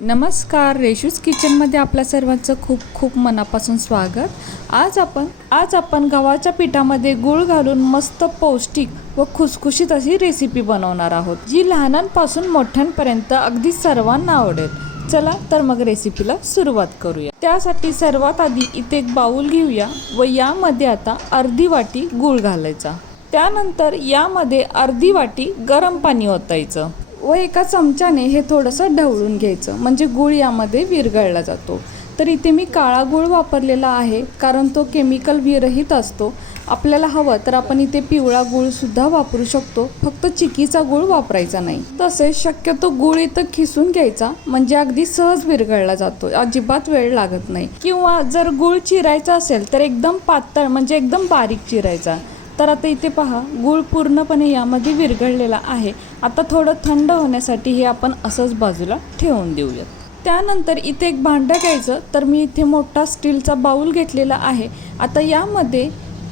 नमस्कार, रेशूज किचनमध्ये आपल्या सर्वांचं खूप खूप मनापासून स्वागत. आज आपण गव्हाच्या पिठामध्ये गूळ घालून मस्त पौष्टिक व खुसखुशीत अशी रेसिपी बनवणार आहोत, जी लहानांपासून मोठ्यांपर्यंत अगदी सर्वांना आवडेल. चला तर मग रेसिपीला सुरुवात करूया. त्यासाठी सर्वात आधी इथे एक बाउल घेऊया व यामध्ये आता अर्धी वाटी गूळ घालायचा. त्यानंतर यामध्ये अर्धी वाटी गरम पाणी ओतायचं व एका चमच्याने हे थोडंसं ढवळून घ्यायचं, म्हणजे गूळ यामध्ये विरघळला जातो. तर इथे मी काळा गूळ वापरलेला आहे, कारण तो केमिकल विरहित असतो. आपल्याला हवं तर आपण इथे पिवळा गूळसुद्धा वापरू शकतो, फक्त चिकीचा गूळ वापरायचा नाही. तसेच शक्यतो गूळ इथं खिसून घ्यायचा, म्हणजे अगदी सहज विरघळला जातो, अजिबात वेळ लागत नाही. किंवा जर गूळ चिरायचा असेल तर एकदम पातळ, म्हणजे एकदम बारीक चिरायचा. तर आता इथे पहा, गूळ पूर्णपणे यामध्ये विरघळलेला आहे. आता थोडं थंड होण्यासाठी हे आपण असंच बाजूला ठेवून देऊयात. त्यानंतर इथे एक भांडं घ्यायचं. तर मी इथे मोठा स्टीलचा बाउल घेतलेला आहे. आता यामध्ये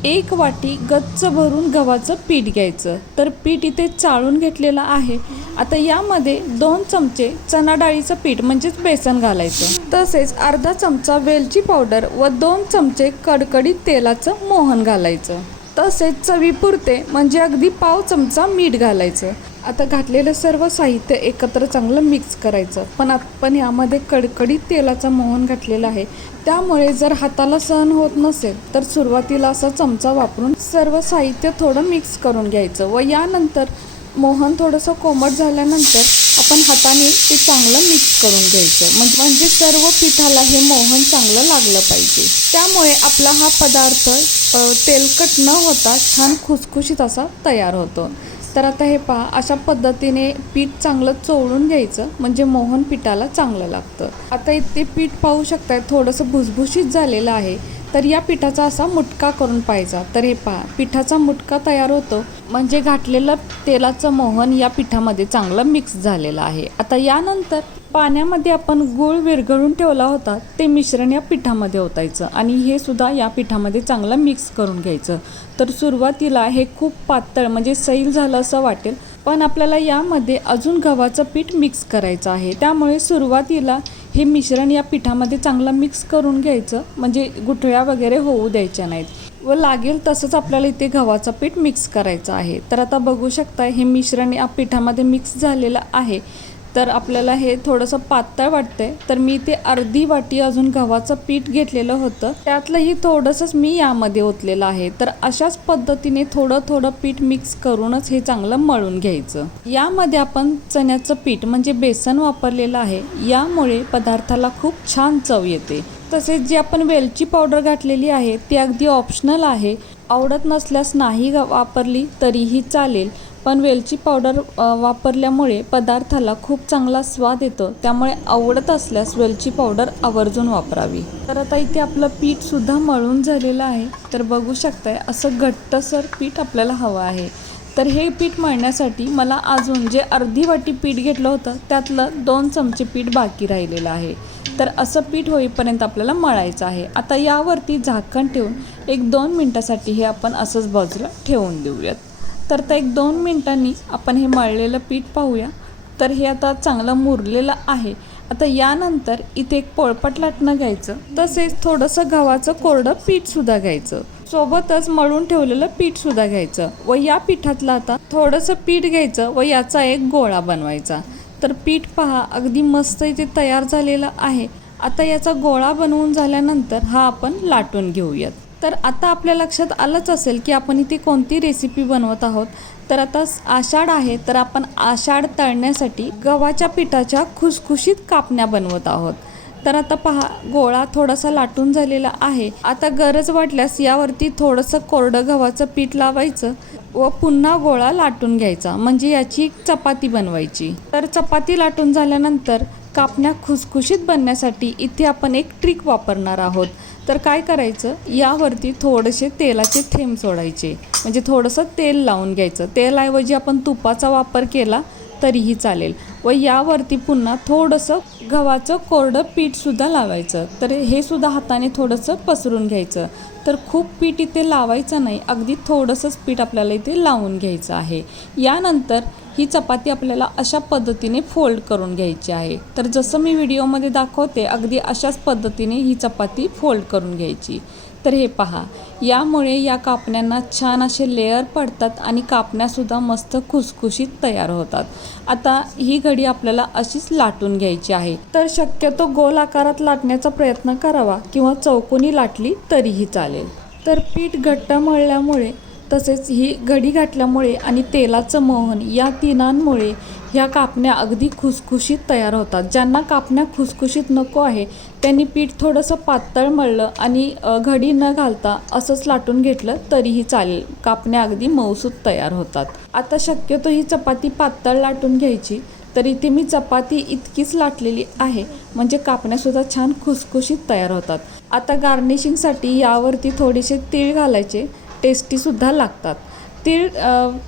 1 वाटी गच्च भरून गव्हाचं पीठ घ्यायचं. तर पीठ इथे चाळून घेतलेलं आहे. आता यामध्ये 2 चमचे चणा डाळीचं पीठ म्हणजेच बेसन घालायचं. तसेच अर्धा चमचा वेलची पावडर व 2 चमचे कडकडीत तेलाचं मोहन घालायचं. तसेच चवीपुरते म्हणजे अगदी पाव चमचा मीठ घालायचं. आता घातलेलं सर्व साहित्य एकत्र चांगलं मिक्स करायचं. पण आपण यामध्ये कडकडीत तेलाचं मोहन घातलेलं आहे, त्यामुळे जर हाताला सहन होत नसेल तर सुरुवातीला असा चमचा वापरून सर्व साहित्य थोडं मिक्स करून घ्यायचं व यानंतर मोहन थोडंसं कोमट झाल्यानंतर आपण हाताने ते चांगलं मिक्स करून घ्यायचं, म्हणजे सर्व पिठाला हे मोहन चांगलं लागलं पाहिजे. त्यामुळे आपला हा पदार्थ तेलकट न होता छान खुसखुशीत असा तयार होतो. तर आता हे पहा, अशा पद्धतीने पीठ चांगलं चोळून घ्यायचं, म्हणजे मोहन पिठाला चांगलं लागतं. आता इथे पीठ पाहू शकताय, थोडंसं भुसभुशीत झालेलं आहे. तर या पिठाचा असा मुटका करून पाहायचा. तर हे पहा, पिठाचा मुटका तयार होतो, म्हणजे घातलेलं तेलाचं मोहन या पिठामध्ये चांगलं मिक्स झालेलं आहे. आता यानंतर पाण्यामध्ये आपण गूळ विरघळून ठेवला होता ते मिश्रण या पिठामध्ये ओतायचं आणि हे सुद्धा या पिठामध्ये चांगलं मिक्स करून घ्यायचं. तर सुरुवातीला हे खूप पातळ, म्हणजे सैल झालं असं वाटेल, पण आपल्याला यामध्ये अजून गव्हाचं पीठ मिक्स करायचं आहे. त्यामुळे सुरुवातीला हे मिश्रण या पिठामध्ये चांगलं मिक्स करून घ्यायचं, म्हणजे गुठळ्या वगैरे होऊ द्यायच्या नाहीत व लागेल तसंच आपल्याला इथे गव्हाचं पीठ मिक्स करायचं आहे. तर आता बघू शकता, हे मिश्रण या पिठामध्ये मिक्स झालेलं आहे. तर आपल्याला हे थोडंसं पातळ वाटतंय, तर मी इथे अर्धी वाटी अजून गव्हाचं पीठ घेतलेलं होतं, त्यातलंही थोडंसंच मी यामध्ये ओतलेलं आहे. तर अशाच पद्धतीने थोडं थोडं पीठ मिक्स करूनच हे चांगलं मळून घ्यायचं. यामध्ये आपण चण्याचं पीठ म्हणजे बेसन वापरलेलं आहे, यामुळे पदार्थाला खूप छान चव येते. तसेच जी आपण वेलची पावडर घातलेली आहे ती अगदी ऑप्शनल आहे, आवडत नसल्यास नाही वापरली तरीही चालेल, पण वेलची पावडर वापरल्यामुळे पदार्थाला खूप चांगला स्वाद येतो. त्यामुळे आवडत असल्यास वेलची पावडर आवर्जून वापरावी. तर आता इथे आपलं पीठसुद्धा मळून झालेलं आहे. तर बघू शकताय, असं घट्टसर पीठ आपल्याला हवं आहे. तर हे पीठ मळण्यासाठी मला अजून जे अर्धी वाटी पीठ घेतलं होतं त्यातलं 2 चमचे पीठ बाकी राहिलेलं आहे. तर असं पीठ होईपर्यंत आपल्याला मळायचं आहे. आता यावरती झाकण ठेवून 1-2 मिनटासाठी हे आपण असंच बाजूला ठेवून देऊयात. तर 1-2 मिनटांनी आपण हे मळलेलं पीठ पाहूया. तर हे आता चांगलं मुरलेलं आहे. आता यानंतर इथे एक पोळपाट लाटणं घ्यायचं, तसेच थोडंसं गव्हाचं कोरडं पीठसुद्धा घ्यायचं, सोबतच मळून ठेवलेलं पीठसुद्धा घ्यायचं व या पिठातलं आता थोडंसं पीठ घ्यायचं व याचा एक गोळा बनवायचा. तर पीठ पहा, अगदी मस्त इथे तयार झालेलं आहे. आता याचा गोळा बनवून झाल्यानंतर हा आपण लाटून घेऊयात. तर आता आपल्या लक्षात आलंच असेल की आपण इथे कोणती रेसिपी बनवत आहोत. तर आता आषाढ आहे, तर आपण आषाढ तळण्यासाठी गव्हाच्या पिठाच्या खुसखुशीत कापण्या बनवत आहोत. तर आता पहा, गोळा थोडासा लाटून झालेला आहे. आता गरज वाटल्यास यावरती थोडंसं कोरडं गव्हाचं पीठ लावायचं व पुन्हा गोळा लाटून घ्यायचा, म्हणजे याची चपाती बनवायची. तर चपाती लाटून झाल्यानंतर कापण्या खुसखुशीत बनण्यासाठी इथे आपण एक ट्रिक वापरणार आहोत. तर काय करायचं, यावरती थोडेसे तेलाचे थेंब सोडायचे, म्हणजे थोडंसं तेल लावून घ्यायचं. तेलाऐवजी आपण तुपाचा वापर केला तरीही चालेल व यावरती पुन्हा थोडंसं गव्हाचं कोरडं पीठसुद्धा लावायचं. तर हे सुद्धा हाताने थोडंसं पसरून घ्यायचं. तर खूप पीठ इथे लावायचं नाही, अगदी थोडंसंच पीठ आपल्याला इथे लावून घ्यायचं आहे. यानंतर ही चपाती आपल्याला अशा पद्धतीने फोल्ड करून घ्यायची आहे। तर जसं मी व्हिडिओमध्ये दाखवते अगदी अशाच पद्धतीने ही चपाती फोल्ड करून घ्यायची। तर हे पहा, यामुळे या कापण्यांना छान असे लेयर पडतात आणि कापण्यासुद्धा मस्त खुसखुशीत तयार होतात। आता ही घडी आपल्याला अशीच लाटून घ्यायची आहे। तर शक्यतो गोल आकारात लाटण्याचा प्रयत्न करावा किंवा चौकोनी लाटली तरीही चालेल। तर पीठ घट्ट मळल्यामुळे तसेच ही घडी घातल्यामुळे आणि तेलाचं मोहन या तिन्हांमुळे ह्या कापण्या अगदी खुसखुशीत तयार होतात। ज्यांना कापण्या खुसखुशीत नको आहे त्यांनी पीठ थोडंसं पातळ मळलं आणि घडी न घालता असंच लाटून घेतलं तरीही चालेल, कापण्या अगदी मऊसूत तयार होतात। आता शक्यतो ही चपाती पातळ लाटून घ्यायची। तर इथे मी चपाती इतकीच लाटलेली आहे, म्हणजे कापण्यासुद्धा छान खुसखुशीत तयार होतात। आता गार्निशिंगसाठी यावरती थोडेसे तीळ घालायचे, टेस्टीसुद्धा लागतात। तीळ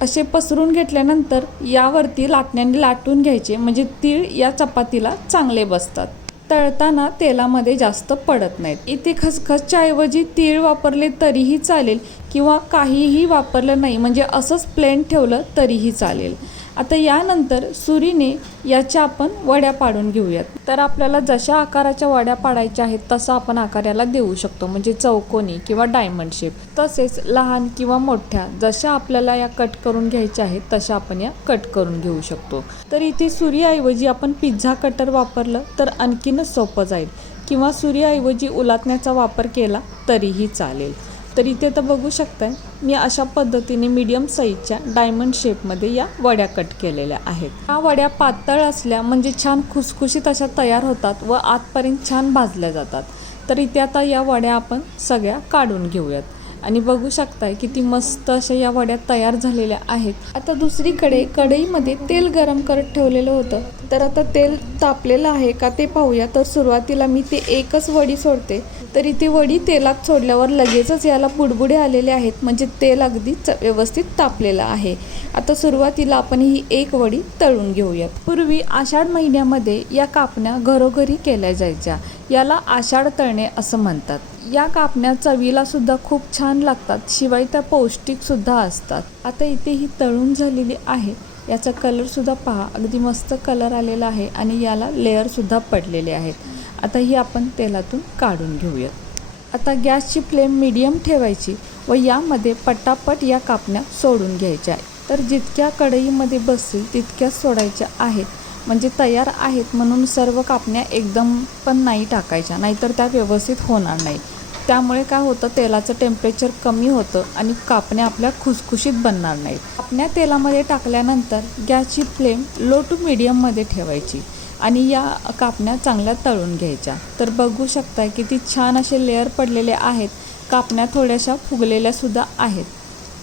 असे पसरून घेतल्यानंतर यावरती लाटण्याने लाटून घ्यायचे, म्हणजे तीळ या चपातीला चांगले बसतात। तळताना तेलामध्ये जास्त पडत नाहीत। इथे खसखसच्या ऐवजी तीळ वापरले तरीही चालेल किंवा काहीही वापरलं नाही म्हणजे असंच प्लेन ठेवलं तरीही चालेल। आता यानंतर सुरीने याच्या आपण वड्या पाडून घेऊयात। तर आपल्याला जशा आकाराच्या वड्या पाडायच्या आहेत तसा आपण आकार याला देऊ शकतो, म्हणजे चौकोनी किंवा डायमंड शेप। तसेच लहान किंवा मोठ्या जशा आपल्याला या कट करून घ्यायच्या आहेत तशा आपण या कट करून घेऊ शकतो। तर इथे सुरीऐवजी आपण पिझ्झा कटर वापरलं तर आणखीनच सोपं जाईल, किंवा सुरीऐवजी उलटण्याचा वापर केला तरीही चालेल। तर इथे तर बघू शकताय मी अशा पद्धतीने मीडियम साईजच्या डायमंड शेपमध्ये या वड्या कट केलेल्या आहेत। ह्या वड्या पातळ असल्या म्हणजे छान खुसखुशीत अशा तयार होतात व आतपर्यंत छान भाजल्या जातात। तर इथे आता या वड्या आपण सगळ्या काढून घेऊयात आणि बघू शकताय किती मस्त अशा या वड्या तयार झालेल्या आहेत। आता दुसरीकडे कढईमध्ये तेल गरम करत ठेवलेलं होतं, तर आता तेल तापलेलं आहे का ते पाहूया। तर सुरुवातीला मी ते एकच वडी सोडते, तर इथे वडी तेलात सोडल्यावर लगेचच याला बुडबुडे आलेले आहेत, म्हणजे तेल अगदी व्यवस्थित तापलेलं आहे। आता सुरुवातीला आपण ही एक वडी तळून घेऊयात। पूर्वी आषाढ महिन्यामध्ये या कापण्या घरोघरी केल्या जायच्या, याला आषाढ तळणे असं म्हणतात। या कापण्या चवीला सुद्धा खूप छान लागतात, शिवाय त्या पौष्टिक सुद्धा असतात। आता इथे ही तळून झालेली आहे, याचा कलर सुद्धा पहा, अगदी मस्त कलर आलेला आहे आणि याला लेअर सुद्धा पडलेले आहेत। आता ही आपण तेलातून काढून घेऊयात। आता गॅसची फ्लेम मीडियम ठेवायची व यामध्ये पटापट या कापण्या सोडून घ्यायच्या। तर जितक्या कढईमध्ये बसतील तितक्याच सोडायच्या आहेत, म्हणजे तयार आहेत म्हणून सर्व कापण्या एकदम पण नाही टाकायच्या, नाहीतर त्या व्यवस्थित होणार नाही। त्यामुळे काय होतं, तेलाचं टेम्परेचर कमी होतं आणि कापण्या आपल्या खुसखुशीत बनणार नाहीत। कापण्या तेलामध्ये टाकल्यानंतर गॅसची फ्लेम लो टू मीडियममध्ये ठेवायची आणि या कापण्या चांगल्या तळून घ्यायच्या। तर बघू शकताय किती छान असे लेअर पडलेले आहेत, कापण्या थोड्याशा फुगलेल्या सुद्धा आहेत।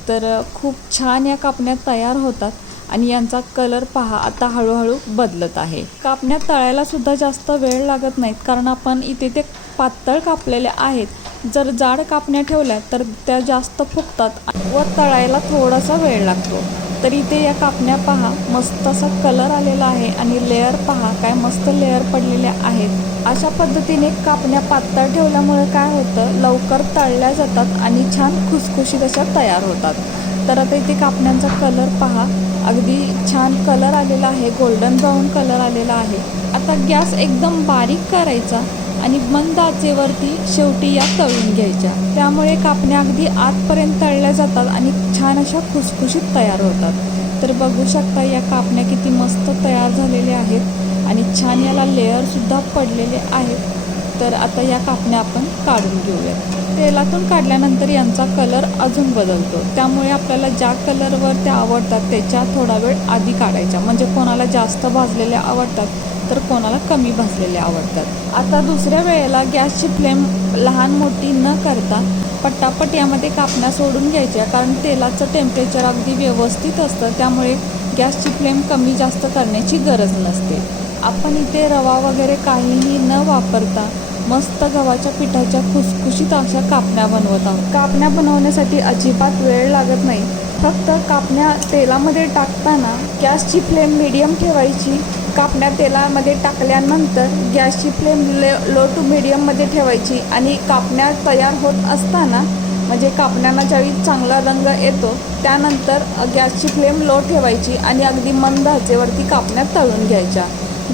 तर खूप छान या कापण्या तयार होतात आणि यांचा कलर पहा आता हळूहळू बदलत आहे। कापण्या तळायला सुद्धा जास्त वेळ लागत नाहीत, कारण आपण इथे ते पातळ कापलेले आहेत। जर जाड कापण्या ठेवल्या तर त्या जास्त फुगतात व तळायला थोडासा वेळ लागतो। तर इथे या कापण्या पहा मस्त असा कलर आलेला आहे आणि लेअर पहा काय मस्त लेअर पडलेले आहेत। अशा पद्धतीने कापण्या पातळ ठेवल्यामुळे काय होतं, लवकर तळल्या जातात आणि छान खुसखुशीत अशा तयार होतात। तर आता इथे कापण्यांचा कलर पहा, अगदी छान कलर आलेला आहे, गोल्डन ब्राऊन कलर आलेला आहे। आता गॅस एकदम बारीक करायचा आणि मंद आचेवरती शेवटी या तळून घ्यायच्या, त्यामुळे कापण्या अगदी आतपर्यंत तळल्या जातात आणि छान अशा खुसखुशीत तयार होतात। तर बघू शकता या कापण्या किती मस्त तयार झालेल्या आहेत आणि छान याला लेअरसुद्धा पडलेले आहेत। तर आता या कापण्या आपण काढून घेऊयात। तेलातून काढल्यानंतर यांचा कलर अजून बदलतो, त्यामुळे आपल्याला ज्या कलरवर त्या आवडतात त्याच्या थोडा वेळ आधी काढायच्या, म्हणजे कोणाला जास्त भाजलेल्या आवडतात तर कोणाला कमी भाजलेल्या आवडतात। आता दुसऱ्या वेळेला गॅसची फ्लेम लहान मोठी न करता पटापट यामध्ये कापण्या सोडून घ्यायच्या, कारण तेलाचं टेम्परेचर अगदी व्यवस्थित असतं, त्यामुळे गॅसची फ्लेम कमी जास्त करण्याची गरज नसते। आपण इथे रवा वगैरे काहीही न वापरता मस्त गव्हाच्या पिठाच्या खुसखुशीत अशा कापण्या बनवत आहोत। कापण्या बनवण्यासाठी अजिबात वेळ लागत नाही, फक्त कापण्या तेलामध्ये टाकताना गॅसची फ्लेम मीडियम ठेवायची। कापण्या तेलामध्ये टाकल्यानंतर गॅसची फ्लेम लो टू मीडियममध्ये ठेवायची आणि कापण्या तयार होत असताना म्हणजे कापण्यांना ज्यावेळी चांगला रंग येतो त्यानंतर गॅसची फ्लेम लो ठेवायची आणि अगदी मंद आचेवरती कापण्या तळून घ्यायच्या.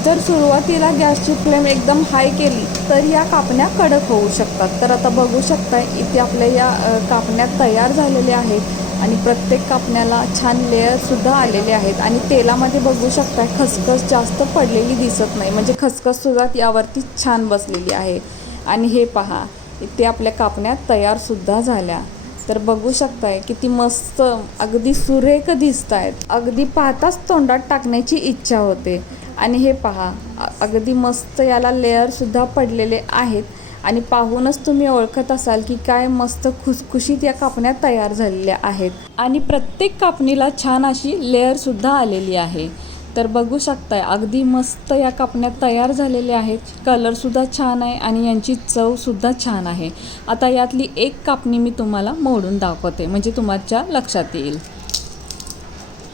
जर सुरुवातीला गॅसची फ्लेम एकदम हाय केली तर या कापण्या कडक होऊ शकतात. तर आता बघू शकताय इथे आपल्या या कापण्या तयार झालेल्या आहेत आणि प्रत्येक कापण्याला छान लेअरसुद्धा आलेले आहेत आणि तेलामध्ये बघू शकताय खसखस जास्त पडलेली दिसत नाही, म्हणजे खसखससुद्धा यावरती छान बसलेली आहे. आणि हे पहा इथे आपल्या कापण्या तयारसुद्धा झाल्या. तर बघू शकताय किती मस्त अगदी सुरेख दिसत आहेत, अगदी पाहताच तोंडात टाकण्याची इच्छा होते. आणि हे पहा अगदी मस्त याला लेअरसुद्धा पडलेले आहेत आणि पाहूनच तुम्ही ओळखत असाल की काय मस्त खुसखुशीत या कापण्या तयार झालेल्या आहेत आणि प्रत्येक कापणीला छान अशी लेअरसुद्धा आलेली आहे. तर बघू शकताय अगदी मस्त या कापण्या तयार झालेल्या आहेत. कलरसुद्धा छान आहे आणि यांची चवसुद्धा छान आहे. आता यातली एक कापणी मी तुम्हाला मोडून दाखवते म्हणजे तुमच्या लक्षात येईल.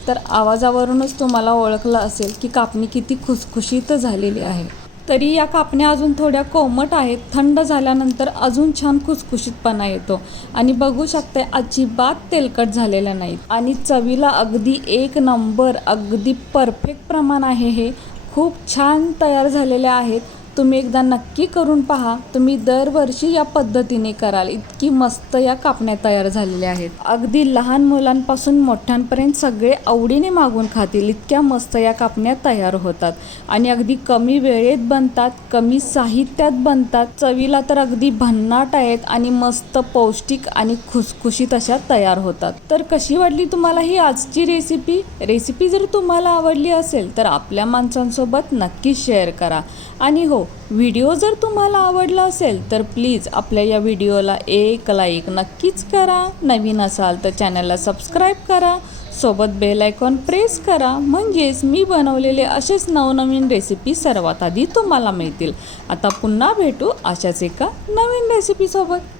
तर आवाजावरूनच तुम्हाला ओळखलं असेल की कापणी किती खुसखुशीत झालेली आहे. तरी या कापण्या अजून थोड्या कोमट आहेत, थंड झाल्यानंतर अजून छान खुसखुशीतपणा येतो. आणि बघू शकता अजिबात तेलकट झालेल्या नाहीत आणि चवीला अगदी एक नंबर, अगदी परफेक्ट प्रमाण आहे. हे खूप छान तयार झालेले आहेत. तुम्ही एकदा नक्की करून पहा. तुम्ही दरवर्षी या पद्धतीने कराल, इतकी मस्त या कापण्या तयार झालेल्या आहेत. अगदी लहान मुलांपासून मोठ्यांपर्यंत सगळे आवडीने मागून खातील, इतक्या मस्त या कापण्या तयार होतात आणि अगदी कमी वेळेत बनतात, कमी साहित्यात बनतात. चवीला तर अगदी भन्नाट आहेत आणि मस्त पौष्टिक आणि खुसखुशीत अशा तयार होतात. तर कशी वाटली तुम्हाला ही आजची रेसिपी जर तुम्हाला आवडली असेल तर आपल्या माणसांसोबत नक्की शेअर करा. आणि हो, व्हिडिओ जर तुम्हाला आवडला असेल तर प्लीज आपल्या या व्हिडिओला एक लाईक नक्कीच करा. नवीन असाल तर चॅनलला सबस्क्राईब करा, सोबत बेल आयकॉन प्रेस करा, म्हणजेच मी बनवलेले असेच नवनवीन रेसिपी सर्वात आधी तुम्हाला मिळतील. आता पुन्हा भेटू अशाच एका नवीन रेसिपीसोबत.